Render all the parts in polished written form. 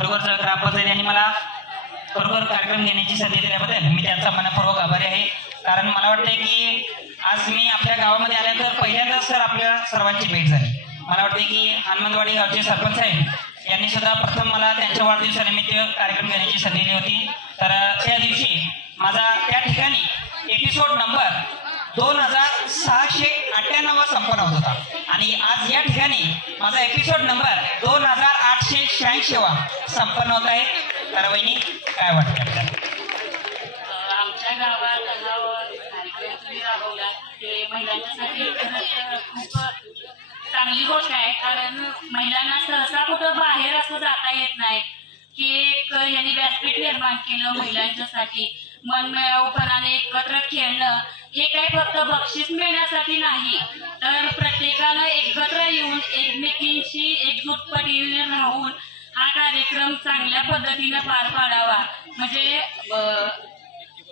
खरोखर ग्रामपंचायत यांनी मला खरोखर कार्यक्रम घेण्याची संधी दिल्याबद्दल मी त्यांचा मनपूर्वक आभारी आहे। कारण मला वाटते की आज मी आपल्या गावामध्ये आल्यानंतर पहिल्यांदाच सर आपल्या सर्वांची भेट झाली। मला वाटते की हनुमंतवाडी गावचे सरपंच साहेब यांनी सुद्धा प्रथम मला त्यांच्या वाढदिवसानिमित्त कार्यक्रम घेण्याची संधी दिली होती। तर त्या दिवशी माझा त्या ठिकाणी एपिसोड नंबर 2698 संपन्न होत होता आणि आज या ठिकाणी माझा एपिसोड नंबर 2886 संपन्न होत आहे। तर वहिनी काय वाटतं? आमच्या गावात कार्यक्रम तुम्ही राबवला ते महिलांसाठी खूप चांगली गोष्ट आहे। कारण महिलांना सहसा कुठं बाहेर असं जाता येत नाही की एक यांनी व्यासपीठ निर्माण केलं महिलांच्यासाठी। मनमिळाऊपणाने एकत्र खेळणं हे काही फक्त बक्षीस मिळण्यासाठी नाही, तर प्रत्येकानं एकत्र येऊन एकमेकींशी एकजूटपटीने राहून हा कार्यक्रम चांगल्या पद्धतीने पार पाडावा। म्हणजे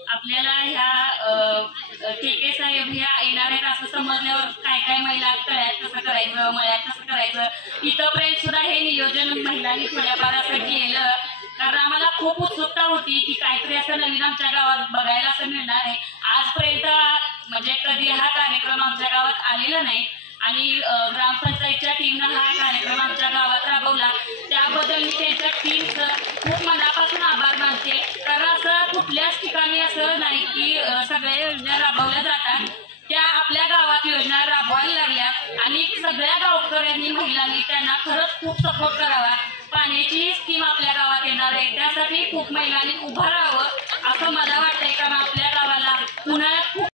आपल्याला ह्या केके साहेब ह्या येणार आहेत असं समजल्यावर काय काय महिला तळ्यात कसं करायचं, मळ्यात कसं करायचं, इथंपर्यंत सुद्धा हे नियोजन महिलांनी थोड्याफार असं केलं। कारण आम्हाला खूप उत्सुकता होती की काहीतरी असं नवीन आमच्या गावात बघायला असं मिळणार आहे। आजपर्यंत म्हणजे कधी हा कार्यक्रम आमच्या गावात आलेला नाही आणि ग्रामपंचायतच्या टीमनं हा कार्यक्रम आमच्या गावात राबवला, त्याबद्दल मी त्यांच्या टीमचं खूप मनापासून आभार मानते। कारण असं कुठल्याच ठिकाणी असं नाही की सगळ्या योजना राबवल्या जातात, त्या आपल्या गावात योजना राबवायला लागल्या आणि सगळ्या गावकऱ्यांनी महिलांनी त्यांना खरंच खूप सपोर्ट करावा। पाण्याची स्कीम आपल्या गावात येणार आहे त्यासाठी खूप महिलांनी उभं राहावं असं मला वाटतंय। कारण आपल्या गावाला उन्हाळ्यात खूप